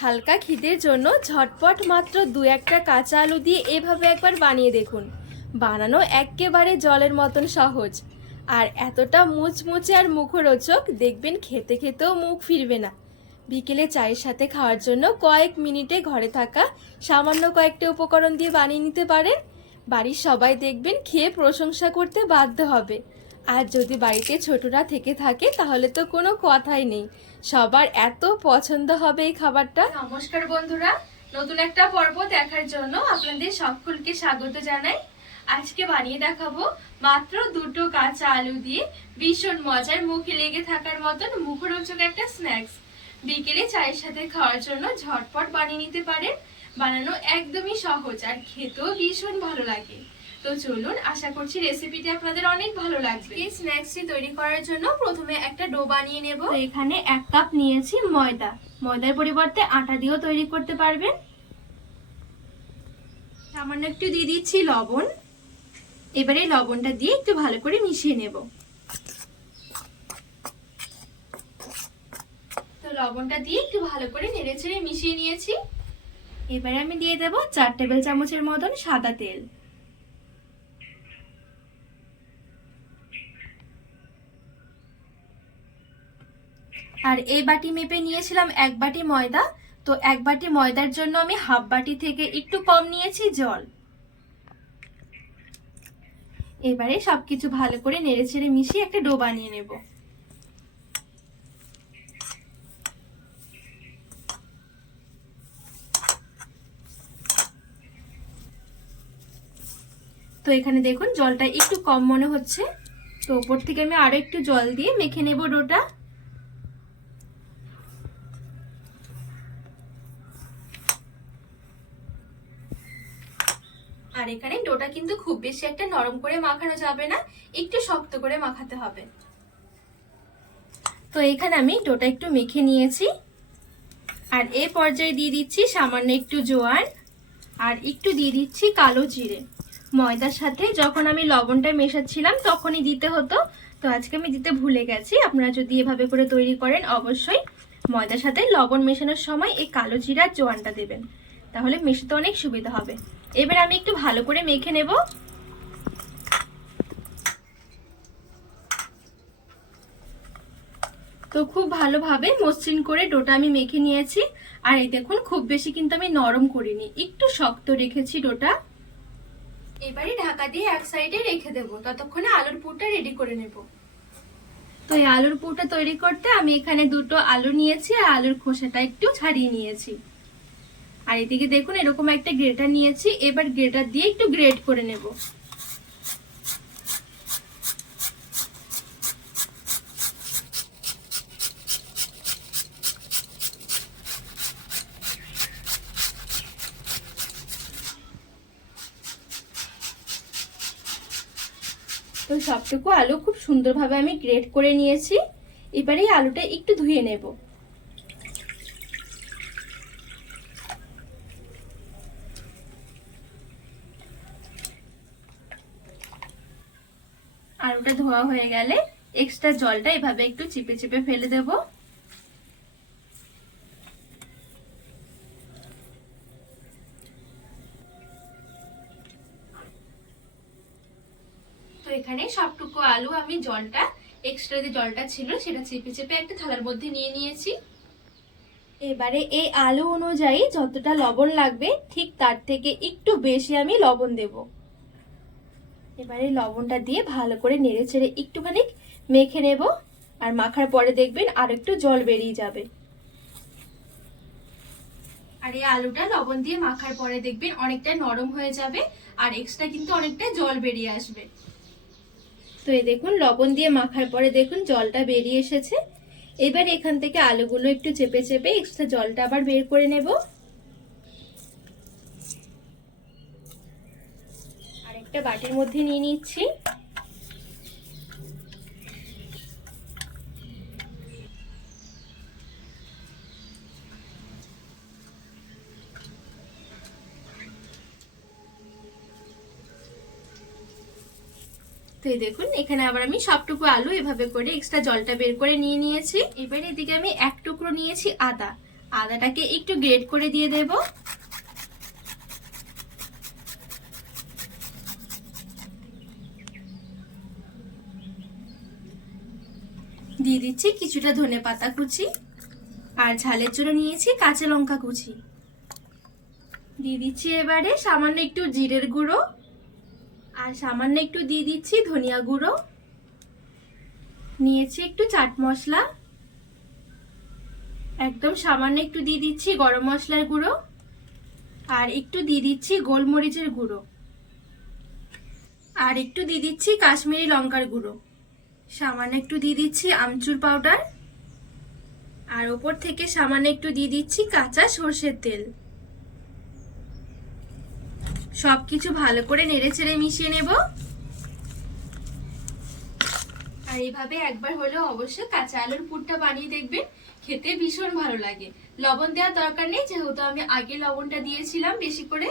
হালকা খিদের জন্য ঝটপট মাত্র দু একটা কাঁচা আলু দিয়ে এভাবে একবার বানিয়ে দেখুন। বানানো একেবারে জলের মতন সহজ। আর এতটা মুচমুচে আর মুখরোচক, দেখবেন খেতে খেতেও মুখ ফিরবে না। বিকেলে চায়ের সাথে খাওয়ার জন্য কয়েক মিনিটে ঘরে থাকা সামান্য কয়েকটা উপকরণ দিয়ে বানিয়ে নিতে পারেন। বাড়ির সবাই দেখবেন খেয়ে প্রশংসা করতে বাধ্য হবে। আর যদি বাড়িতে ছোটরা থেকে থাকে, তাহলে তো কোনো কথাই নেই। সবার এত পছন্দ হবে এই খাবারটা। নমস্কার বন্ধুরা, নতুন একটা পর্ব দেখার জন্য আপনাদের সকলকে স্বাগত জানাই। আজকে বানিয়ে দেখাবো মাত্র দুটো কাঁচা আলু দিয়ে ভীষণ মজার মুখে লেগে থাকার মতন মুখরোচক একটা স্ন্যাক্স। বিকেলে চায়ের সাথে খাওয়ার জন্য ঝটপট বানিয়ে নিতে পারেন। বানানো একদমই সহজ আর খেতেও ভীষণ ভালো লাগে। তো চলুন আশা করছি রেসিপিটি আপনাদের অনেক ভালো লাগবে। এই স্ন্যাক্সটি তৈরি করার জন্য প্রথমে একটা ডো বানিয়ে নেব। এখানে এক কাপ নিয়েছি ময়দা। ময়দার পরিবর্তে আটা দিয়েও তৈরি করতে পারবেন। সামান্য একটু দিয়ে দিচ্ছি লবণ। এবারে লবণটা দিয়ে একটু ভালো করে মিশিয়ে নেব। তো লবণটা দিয়ে একটু ভালো করে নেড়ে ছেড়ে মিশিয়ে নিয়েছি। এবারে আমি দিয়ে দেব চার টেবিল চামচের মতন সাদা তেল। আর এই বাটি মেপে নিয়েছিলাম এক বাটি ময়দা। তো এক বাটি ময়দার জন্য আমি হাফ বাটি থেকে একটু কম নিয়েছি জল। এবারে সবকিছু ভালো করে নেড়ে ছেড়ে মিশিয়ে একটা ডো বানিয়ে নেব। তো এখানে দেখুন জলটা একটু কম মনে হচ্ছে। তো ওপর থেকে আমি আরও একটু জল দিয়ে মেখে নেব ডোটা। আর এখানে ডোটা কিন্তু খুব বেশি একটা নরম করে মাখানো যাবে না, একটু শক্ত করে মাখাতে হবে। তো এখানে আমি ডোটা একটু মেখে নিয়েছি। আর এ পর্যায়ে দিয়ে দিচ্ছি সামান্য একটু জোয়ার আর একটু দিয়ে দিচ্ছি কালো জিরে। ময়দার সাথে যখন আমি লবণটা মেশাচ্ছিলাম তখনই দিতে হতো। তো আজকে আমি দিতে ভুলে গেছি, আপনারা যদি এভাবে করে তৈরি করেন অবশ্যই ময়দার সাথে লবণ মেশানোর সময় এই কালো জিরার জোয়ানটা দেবেন। তাহলে মেশাতে অনেক সুবিধা হবে। এবার আমি একটু ভালো করে মেখে নেব। তো খুব ভালোভাবে মসৃণ করে ডোটা আমি মেখে নিয়েছি। আর এই দেখুন, খুব বেশি কিন্তু আমি নরম করিনি, একটু শক্ত রেখেছি ডোটা। এবারে ঢাকা দিয়ে এক সাইডে রেখে দেবো, ততক্ষণে আলুর পুরটা রেডি করে নেব। তো এই আলুর পুরটা তৈরি করতে আমি এখানে দুটো আলু নিয়েছি, আর আলুর খোসাটা একটু ছাড়িয়ে নিয়েছি। আর এদিকে দেখুন, এরকম একটা গ্রেটার নিয়েছি। এবার গ্রেটার দিয়ে একটু গ্রেট করে নেব। তো সবটুকু আলু খুব সুন্দরভাবে আমি গ্রেট করে নিয়েছি। এবারে আলুটা একটু ধুয়ে নেব। আলুটা ধোয়া হয়ে গেলে এক্সট্রা জলটা এভাবে একটু চিপে চিপে ফেলে দেব। তো এখানে সবটুকু আলু আমি জলটা এক্সট্রা যে জলটা ছিল সেটা চেপে চেপে একটা থালার মধ্যে নিয়ে নিয়েছি। এবারে এই আলু অনুযায়ী যতটা লবণ লাগবে, ঠিক তার থেকে একটু বেশি আমি লবণ দেবো। এবারে লবণটা দিয়ে ভালো করে নেড়ে ছেড়ে একটুখানি মেখে নেব। আর মাখার পরে দেখবেন আর একটু জল বেরিয়ে যাবে। আর এই আলুটা লবণ দিয়ে মাখার পরে দেখবেন অনেকটা নরম হয়ে যাবে আর এক্সট্রা কিন্তু অনেকটা জল বেরিয়ে আসবে। তো এই দেখুন লবণ দিয়ে মাখার পরে দেখুন জলটা বেরিয়ে এসেছে। এবার এখান থেকে আলুগুলো একটু চেপে চেপে এক্সট্রা জলটা আবার বের করে নেব। একটা বাটির মধ্যে নিয়ে নিচ্ছি। তো দেখুন, এখানে আবার আমি সবটুকু আলু এভাবে করে এক্সট্রা জলটা বের করে নিয়ে নিয়েছি। এবার এদিকে আমি এক টুকরো নিয়েছি আদা। আদাটাকে একটু গ্রেড করে দিয়ে দেব। দিয়ে দিচ্ছি কিছুটা ধনে পাতা কুচি আর ঝালের জন্য নিয়েছি কাঁচা লঙ্কা কুচি। দিয়ে দিচ্ছি এবারে সামান্য একটু জিরের গুঁড়ো আর সামান্য একটু দিয়ে দিচ্ছি ধনিয়া গুঁড়ো। নিয়েছি একটু চাট মশলা। একদম সামান্য একটু দিয়ে দিচ্ছি গরম মশলার গুঁড়ো আর একটু দিয়ে দিচ্ছি গোলমরিচের গুঁড়ো। আর একটু দিয়ে দিচ্ছি কাশ্মীরি লঙ্কার গুঁড়ো। সামান্য একটু দিয়ে দিচ্ছি আমচুর পাউডার। আর ওপর থেকে সামান্য একটু দিয়ে দিচ্ছি কাঁচা সর্ষের তেল। সবকিছু ভালো করে নেড়ে চেড়ে মিশিয়ে নেব। আর এইভাবে একবার হলেও অবশ্যই কাঁচা আলুর পুরটা বানিয়ে দেখবেন, খেতে ভীষণ ভালো লাগে। লবণ দেওয়ার দরকার নেই, যেহেতু আমি আগে লবণটা দিয়েছিলাম বেশি করে।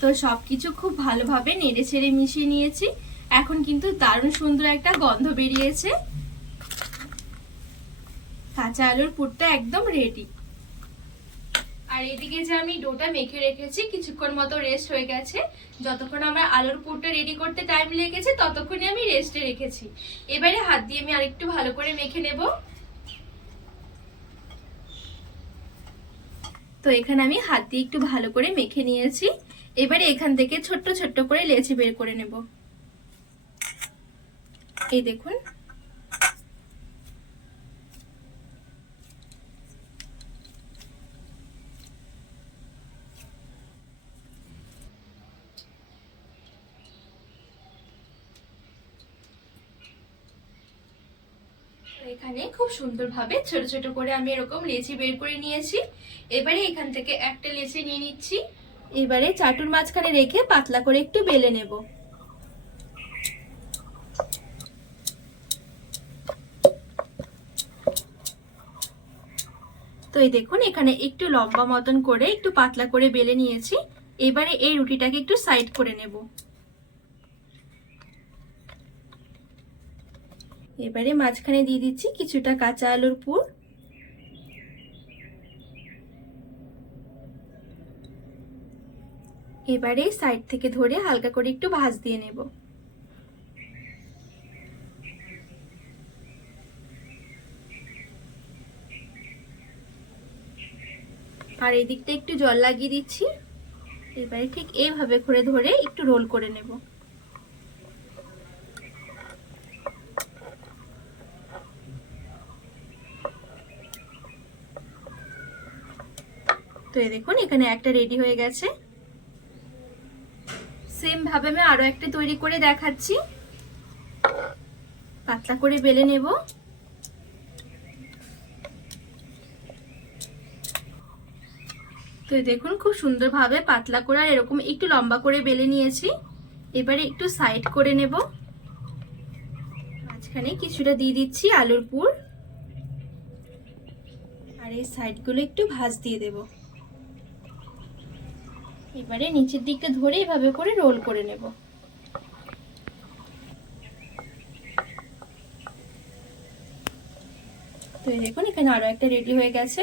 তো সবকিছু খুব ভালোভাবে নেড়ে ছেড়ে মিশিয়ে নিয়েছি। এখন কিন্তু দারুণ সুন্দর একটা গন্ধ বেরিয়েছে। কাঁচা আলুর পুরটা একদম রেডি আর এদিকে যে আমি ডোটা মেখে রেখেছি, কিছুক্ষণ মতো রেস্ট হয়ে গেছে। যতক্ষণ আমার আলুর পুরটা রেডি করতে টাইম লেগেছে, ততক্ষণই আমি রেস্টে রেখেছি। এবারে হাত দিয়ে আমি আরেকটু ভালো করে মেখে নেব। তো এখানে আমি হাত দিয়ে একটু ভালো করে মেখে নিয়েছি। এবারে এখান থেকে ছোট্ট ছোট্ট করে লেচি বের করে নেব। এই দেখুন। এখানে খুব সুন্দরভাবে ছোট ছোট করে আমি এরকম লেচি বের করে নিয়েছি। এবারে এখান থেকে একটা লেচি নিয়ে নিচ্ছি। এবারে চাটুর মাঝখানে রেখে পাতলা করে একটু বেলে নেব। তো এই দেখুন, এখানে একটু লম্বা মতন করে একটু পাতলা করে বেলে নিয়েছি। এবারে এই রুটিটাকে একটু সাইড করে নেব। এবারে মাঝখানে দিয়ে দিচ্ছি কিছুটা কাঁচা আলুর পুর। এবারে সাইড থেকে ধরে হালকা করে একটু ভাজ দিয়ে নেব। আর এই দিকটা একটু জল লাগিয়ে দিচ্ছি। এবারে ঠিক এইভাবে করে ধরে একটু রোল করে নেব। তো এই দেখুন, এখানে একটা রেডি হয়ে গেছে। সেম ভাবে আমি আরও একটা তৈরি করে দেখাচ্ছি। পাতলা করে বেলে নেব। তো দেখুন, খুব সুন্দরভাবে পাতলা করে আর এরকম একটু লম্বা করে বেলে নিয়েছি। এবারে একটু সাইড করে নেব। মাঝখানে কিছুটা দিয়ে দিচ্ছি আলুর পুর। আর এই সাইডগুলো একটু ভাজ দিয়ে দেবো। এবারে নিচের দিকটা ধরে এভাবে করে রোল করে নেব। তো দেখুন, এখানে আরও একটা রেডি হয়ে গেছে।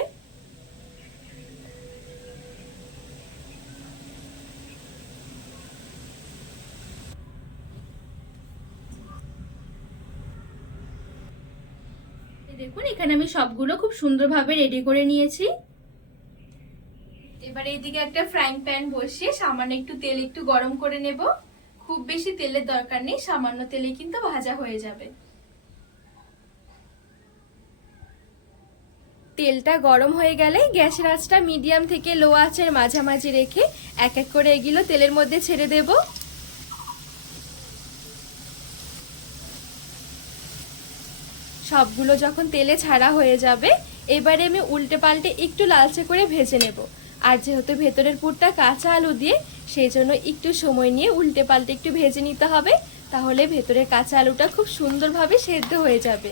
দেখুন, এখানে আমি সবগুলো খুব সুন্দরভাবে রেডি করে নিয়েছি। এবার এইদিকে একটা ফ্রাইং প্যান বসিয়ে সামান্য একটু তেল একটু গরম করে নেব। খুব বেশি তেলের দরকার নেই, সামান্য তেলে কিন্তু ভাজা হয়ে যাবে। তেলটা গরম হয়ে গেলে গ্যাসের আঁচটা মিডিয়াম থেকে লো আঁচের মাঝামাঝি রেখে এক এক করে এগুলো তেলের মধ্যে ছেড়ে দেব। সবগুলো যখন তেলে ছাড়া হয়ে যাবে, এবারে আমি উল্টে পাল্টে একটু লালচে করে ভেজে নেব। আর যেহেতু ভেতরের পুরটা কাঁচা আলু দিয়ে, সেই জন্য একটু সময় নিয়ে উল্টে পাল্টে একটু ভেজে নিতে হবে। তাহলে ভেতরের কাঁচা আলুটা খুব সুন্দরভাবে সেদ্ধ হয়ে যাবে।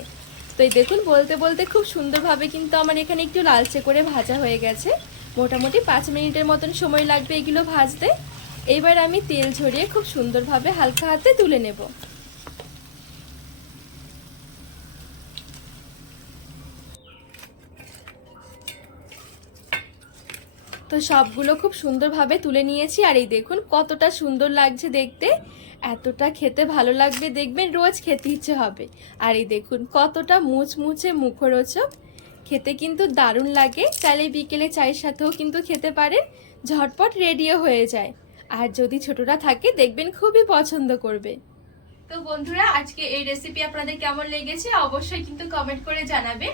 তো এই দেখুন, বলতে বলতে খুব সুন্দরভাবে কিন্তু আমার এখানে একটু লালচে করে ভাজা হয়ে গেছে। মোটামুটি পাঁচ মিনিটের মতন সময় লাগবে এগুলো ভাজতে। এবার আমি তেল ঝরিয়ে খুব সুন্দরভাবে হালকা হাতে তুলে নেব। তো সবগুলো খুব সুন্দরভাবে তুলে নিয়েছি। আর এই দেখুন, কতটা সুন্দর লাগছে দেখতে। এতটা খেতে ভালো লাগবে দেখবেন, রোজ খেতে ইচ্ছে হবে। আর এই দেখুন, কতটা মুচমুচে মুখরোচক। খেতে কিন্তু দারুণ লাগে। চাইলে বিকেলে চায়ের সাথেও কিন্তু খেতে পারেন। ঝটপট রেডিও হয়ে যায়। আর যদি ছোটরা থাকে, দেখবেন খুবই পছন্দ করবে। তো বন্ধুরা, আজকে এই রেসিপি আপনাদের কেমন লেগেছে অবশ্যই কিন্তু কমেন্ট করে জানাবেন।